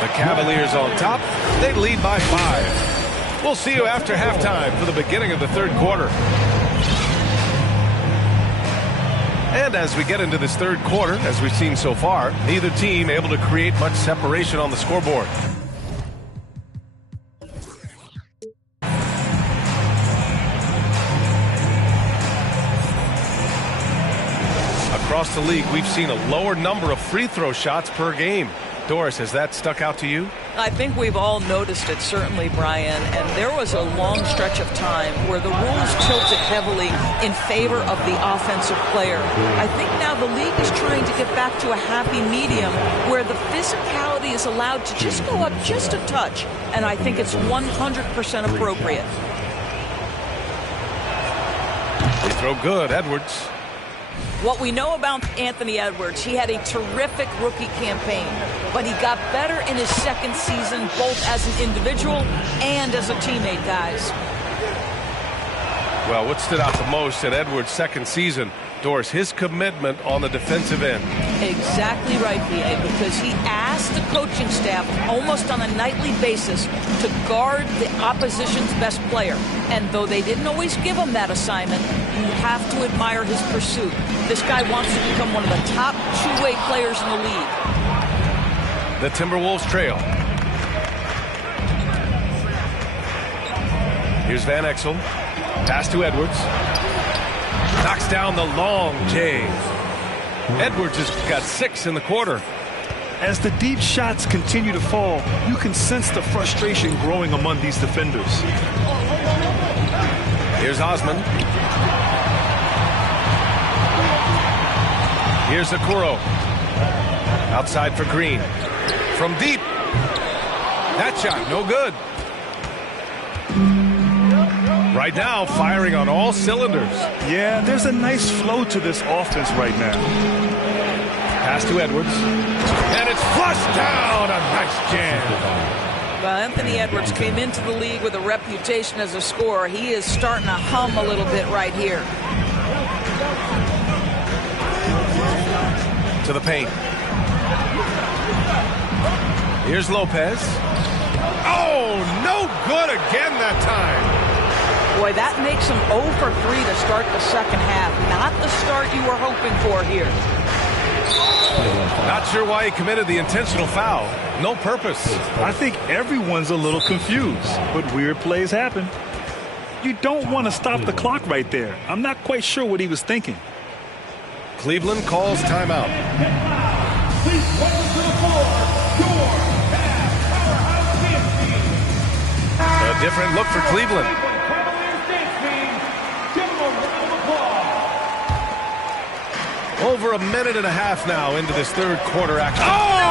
The Cavaliers on top. They lead by 5. We'll see you after halftime for the beginning of the third quarter. And as we get into this third quarter, as we've seen so far, neither team able to create much separation on the scoreboard. Across the league, we've seen a lower number of free throw shots per game. Doris, has that stuck out to you? I think we've all noticed it, certainly, Brian. And there was a long stretch of time where the rules tilted heavily in favor of the offensive player. I think now the league is trying to get back to a happy medium where the physicality is allowed to just go up just a touch. And I think it's 100% appropriate. Free throw good, Edwards. What we know about Anthony Edwards, he had a terrific rookie campaign, but he got better in his second season, both as an individual and as a teammate, guys. Well, what stood out the most in Edwards' second season, Doris, his commitment on the defensive end. Exactly right, B.A., because he asked the coaching staff almost on a nightly basis to guard the opposition's best player. And though they didn't always give him that assignment, you have to admire his pursuit. This guy wants to become one of the top two-way players in the league. The Timberwolves trail. Here's Van Exel. Pass to Edwards. Knocks down the long J. Edwards has got 6 in the quarter. As the deep shots continue to fall, you can sense the frustration growing among these defenders. Here's Osman. Here's Okoro. Outside for Green. From deep. That shot, no good. Right now, firing on all cylinders. Yeah, there's a nice flow to this offense right now. Pass to Edwards. And it's flushed down. A nice jam. Well, Anthony Edwards came into the league with a reputation as a scorer. He is starting to hum a little bit right here. To the paint. Here's Lopez. Oh, no good again that time. Boy, that makes him 0 for 3 to start the second half. Not the start you were hoping for here. Not sure why he committed the intentional foul. No purpose. I think everyone's a little confused, but weird plays happen. You don't want to stop the clock right there. I'm not quite sure what he was thinking. Cleveland calls timeout. Please welcome to the floor, your powerhouse dance team. A different look for Cleveland. Cavaliers dance team. Give them a round of applause. Over a minute and a half now into this third quarter action. Oh!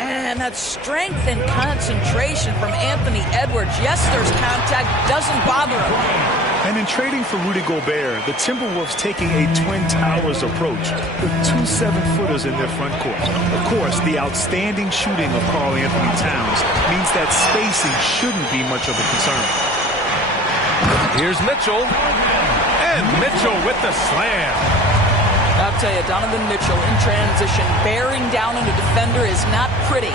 And that strength and concentration from Anthony Edwards. Yes, there's contact. Doesn't bother him. And in trading for Rudy Gobert, the Timberwolves taking a Twin Towers approach with 2 7-footers in their front court. Of course, the outstanding shooting of Karl Anthony Towns means that spacing shouldn't be much of a concern. Here's Mitchell. And Mitchell with the slam. I'll tell you, Donovan Mitchell in transition, bearing down on a defender is not pretty.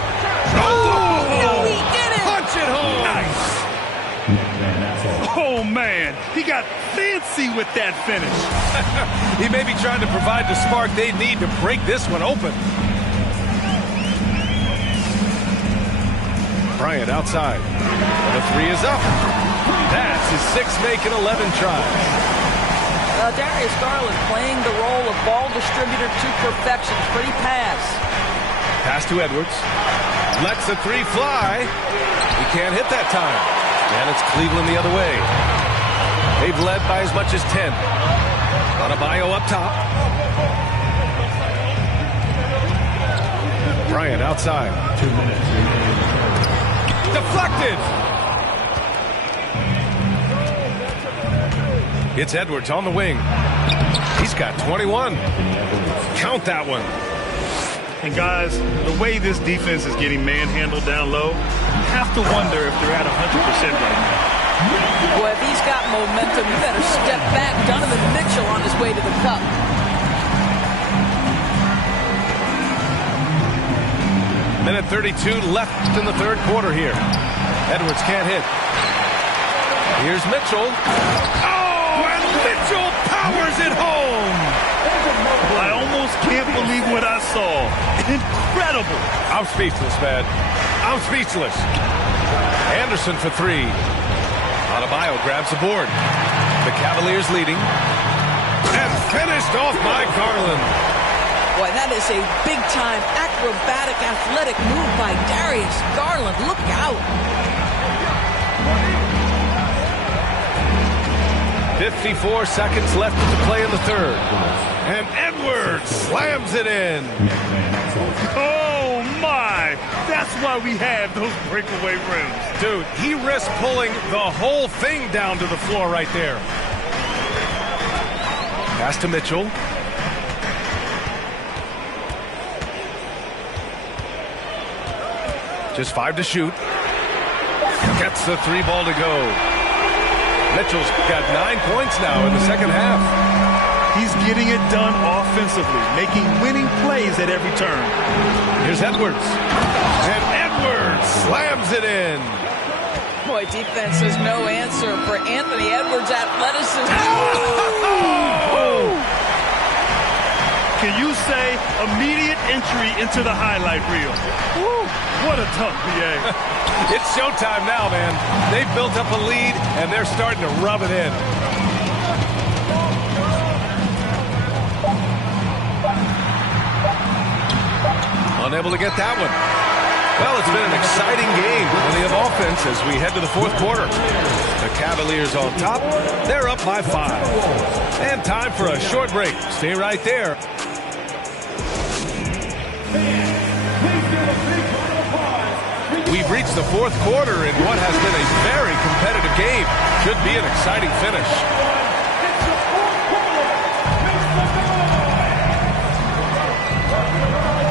Oh! No, he did it! Punch it home! Nice! Oh, man. He got fancy with that finish. He may be trying to provide the spark they need to break this one open. Bryant outside. The three is up. That's his 6th make in 11 tries. Darius Garland playing the role of ball distributor to perfection. Pretty pass. Pass to Edwards. Lets the three fly. He can't hit that time. And it's Cleveland the other way. They've led by as much as 10. Adebayo up top. Bryant outside. 2 minutes. Deflected. It's Edwards on the wing. He's got 21. Count that one. And guys, the way this defense is getting manhandled down low, you have to wonder if they're at 100% right now. Boy, if he's got momentum, you better step back. Donovan Mitchell on his way to the cup. Minute 32 left in the third quarter here. Edwards can't hit. Here's Mitchell. Mitchell powers it home. I almost can't believe what I saw. Incredible. I'm speechless, man. I'm speechless. Anderson for three. Adebayo grabs the board. The Cavaliers leading. And finished off by Garland. Boy, that is a big-time acrobatic athletic move by Darius Garland. Look out. 54 seconds left to play in the third. And Edwards slams it in. Oh, my. That's why we have those breakaway rims. Dude, he risked pulling the whole thing down to the floor right there. Pass to Mitchell. Just 5 to shoot. Gets the 3 ball to go. Mitchell's got 9 points now in the second half. He's getting it done offensively, making winning plays at every turn. Here's Edwards. And Edwards slams it in. Boy, defense is no answer for Anthony Edwards' athleticism. Oh! Can you say immediate entry into the highlight reel? Woo, what a tough PA. It's showtime now, man. They've built up a lead, and they're starting to rub it in. Unable to get that one. Well, it's been an exciting game. Plenty of offense as we head to the fourth quarter. The Cavaliers on top. They're up by 5. And time for a short break. Stay right there. We've reached the fourth quarter in what has been a very competitive game. Should be an exciting finish.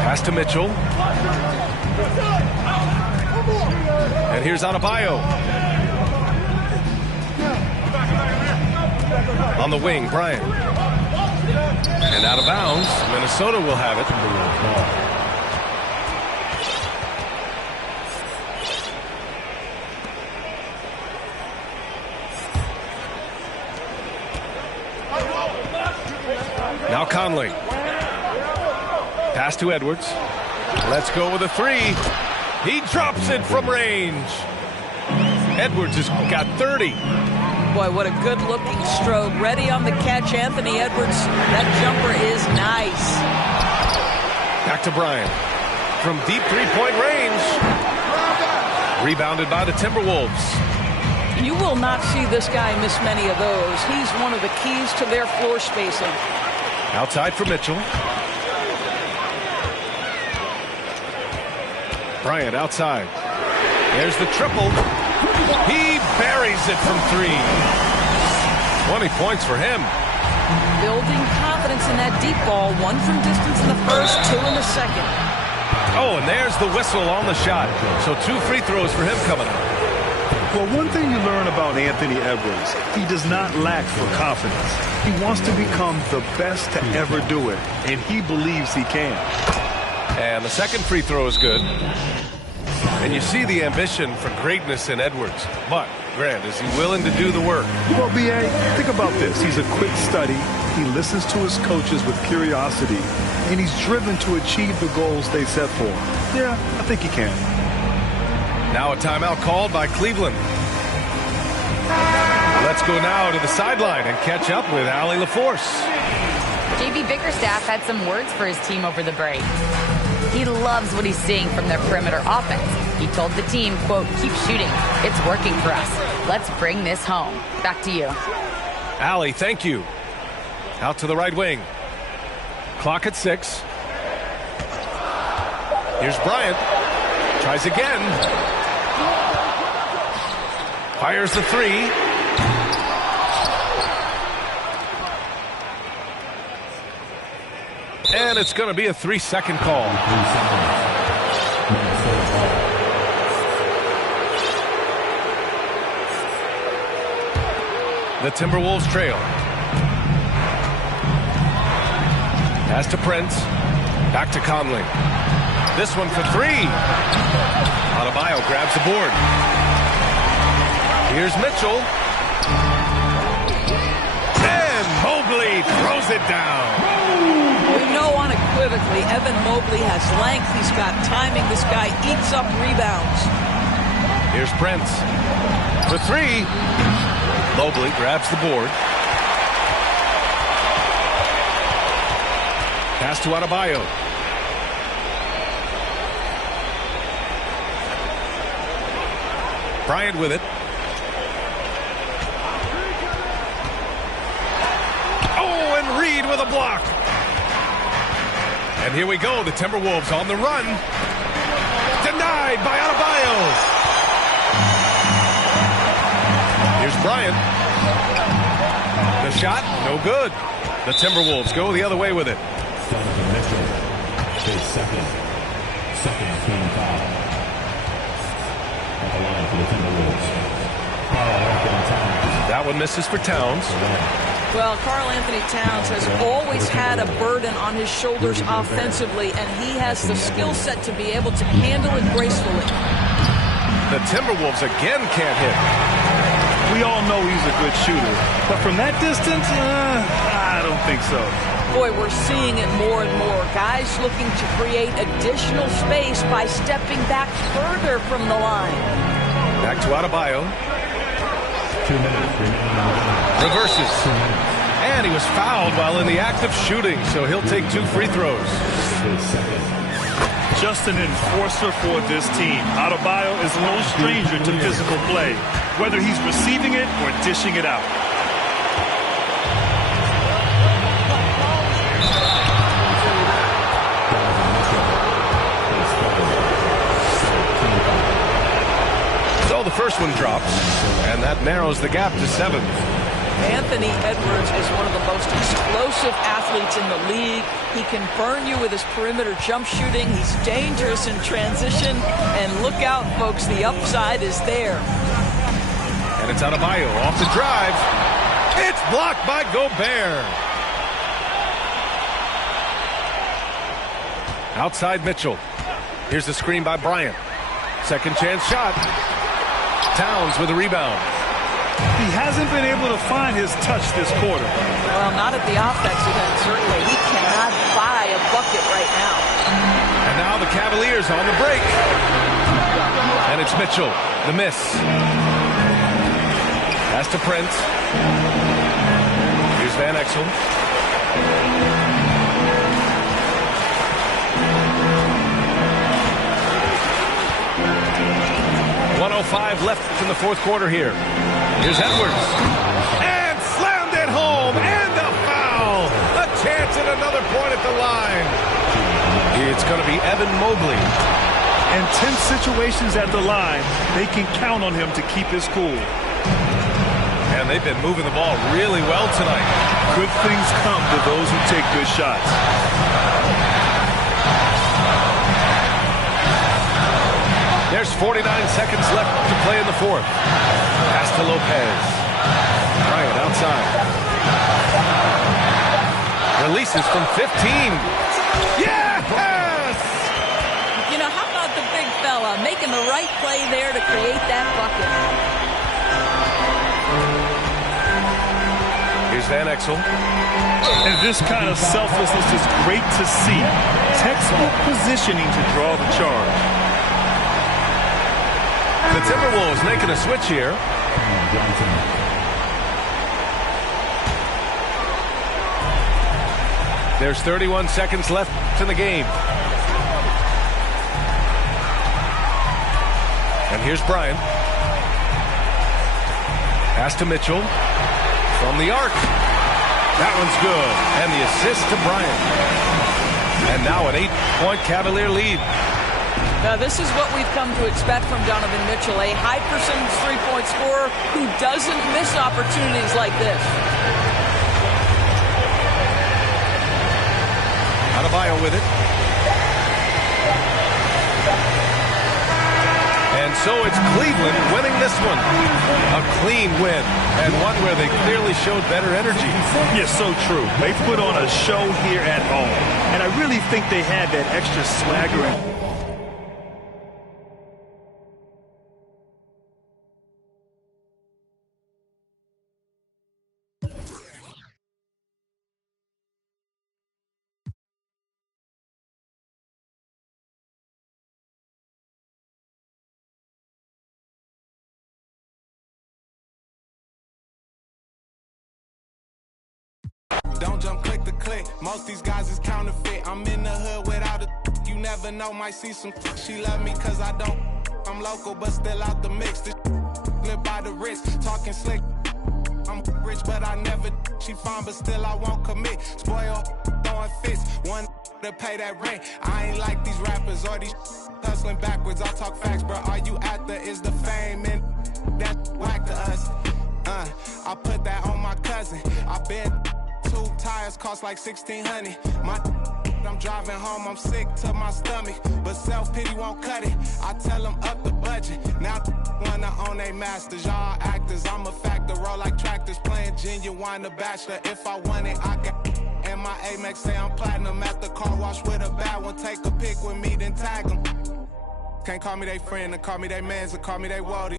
Pass to Mitchell. And here's Adebayo. On the wing, Bryant. And out of bounds. Minnesota will have it. Now Conley. Pass to Edwards. Let's go with a 3. He drops it from range. Edwards has got 30. Boy, what a good-looking stroke. Ready on the catch, Anthony Edwards. That jumper is nice. Back to Bryant. From deep three-point range. Rebounded by the Timberwolves. You will not see this guy miss many of those. He's one of the keys to their floor spacing. Outside for Mitchell. Bryant outside. There's the triple. He buries it from 3. 20 points for him. Building confidence in that deep ball. 1 from distance in the first, 2 in the second. Oh, and there's the whistle on the shot. So 2 free throws for him coming up. Well, one thing you learn about Anthony Edwards, he does not lack for confidence. He wants to become the best to ever do it, and he believes he can. And the second free throw is good. And you see the ambition for greatness in Edwards. But, Grant, is he willing to do the work? Well, B.A., think about this. He's a quick study. He listens to his coaches with curiosity, and he's driven to achieve the goals they set for him. Yeah, I think he can. Now a timeout called by Cleveland. Let's go now to the sideline and catch up with Allie LaForce. J.B. Bickerstaff had some words for his team over the break. He loves what he's seeing from their perimeter offense. He told the team, quote, "Keep shooting. It's working for us. Let's bring this home." Back to you. Allie, thank you. Out to the right wing. Clock at 6. Here's Bryant. Tries again. Fires the 3. And it's going to be a 3-second call. The Timberwolves trail. Pass to Prince. Back to Conley. This one for 3. Adebayo grabs the board. Here's Mitchell. And Mobley throws it down. We know unequivocally Evan Mobley has length. He's got timing. This guy eats up rebounds. Here's Prince for 3. Mobley grabs the board. Pass to Adebayo. Bryant with it. Oh, and Reed with a block. And here we go. The Timberwolves on the run. Denied by Adebayo. Here's Bryant. The shot, no good. The Timberwolves go the other way with it. Donovan Mitchell, his second team foul. At the line for the Timberwolves. Karl-Anthony Towns. That one misses for Towns. Well, Karl-Anthony Towns has always had a burden on his shoulders offensively, and he has the skill set to be able to handle it gracefully. The Timberwolves again can't hit. We all know he's a good shooter, but from that distance, I don't think so. Boy, we're seeing it more and more. Guys looking to create additional space by stepping back further from the line. Back to Adebayo. 2 minutes remaining. Reverses. And he was fouled while in the act of shooting, so he'll take 2 free throws. His second. Just an enforcer for this team. Adebayo is no stranger to physical play, whether he's receiving it or dishing it out. So the first one drops, and that narrows the gap to 7. Anthony Edwards is one of the most explosive athletes in the league. He can burn you with his perimeter jump shooting. He's dangerous in transition. And look out, folks, the upside is there. And it's Adebayo off the drive. It's blocked by Gobert. Outside Mitchell. Here's the screen by Bryant. Second chance shot. Towns with a rebound. He hasn't been able to find his touch this quarter. Well, not at the offensive end, certainly. He cannot buy a bucket right now. And now the Cavaliers on the break. And it's Mitchell, the miss. Pass to Prince. Here's Van Exel. .105 left in the fourth quarter here. Here's Edwards. And slammed it home. And a foul. A chance at another point at the line. It's going to be Evan Mobley. In tense situations at the line, they can count on him to keep his cool. And they've been moving the ball really well tonight. Good things come to those who take good shots. There's 49 seconds left to play in the fourth. Pass to Lopez. Bryant outside. Releases from 15. Yes! You know, how about the big fella making the right play there to create that bucket? Here's Van Exel. And this kind of selflessness is great to see. Textbook positioning to draw the charge. The Timberwolves making a switch here. There's 31 seconds left in the game. And here's Bryant. Pass to Mitchell. From the arc. That one's good. And the assist to Bryant. And now an 8-point Cavalier lead. Now, this is what we've come to expect from Donovan Mitchell, a high-percentage three-point scorer who doesn't miss opportunities like this. Adebayo with it. And so it's Cleveland winning this one. A clean win, and one where they clearly showed better energy. Yeah, so true. They put on a show here at home, and I really think they had that extra swagger. Don't jump click to click. Most these guys is counterfeit. I'm in the hood without a you never know. Might see some she love me cause I don't. I'm local but still out the mix. This live by the wrist. Talking slick. I'm rich but I never. She fine but still I won't commit. Spoil throwing fits. One to pay that rent. I ain't like these rappers or these hustling backwards. I talk facts, bro. All you after is the fame and that's whack to us. I put that on my cousin. I been. Two tires cost like $1,600. I'm driving home, I'm sick to my stomach, but self-pity won't cut it. I tell them up the budget. Now wanna own they masters. Y'all actors, I'm a factor. Roll like tractors, playing Genuine the Bachelor. If I want it, I got. And my Amex say I'm platinum at the car wash with a bad one. Take a pic with me, then tag them. Can't call me they friend, or call me they mans, or call me they worldie.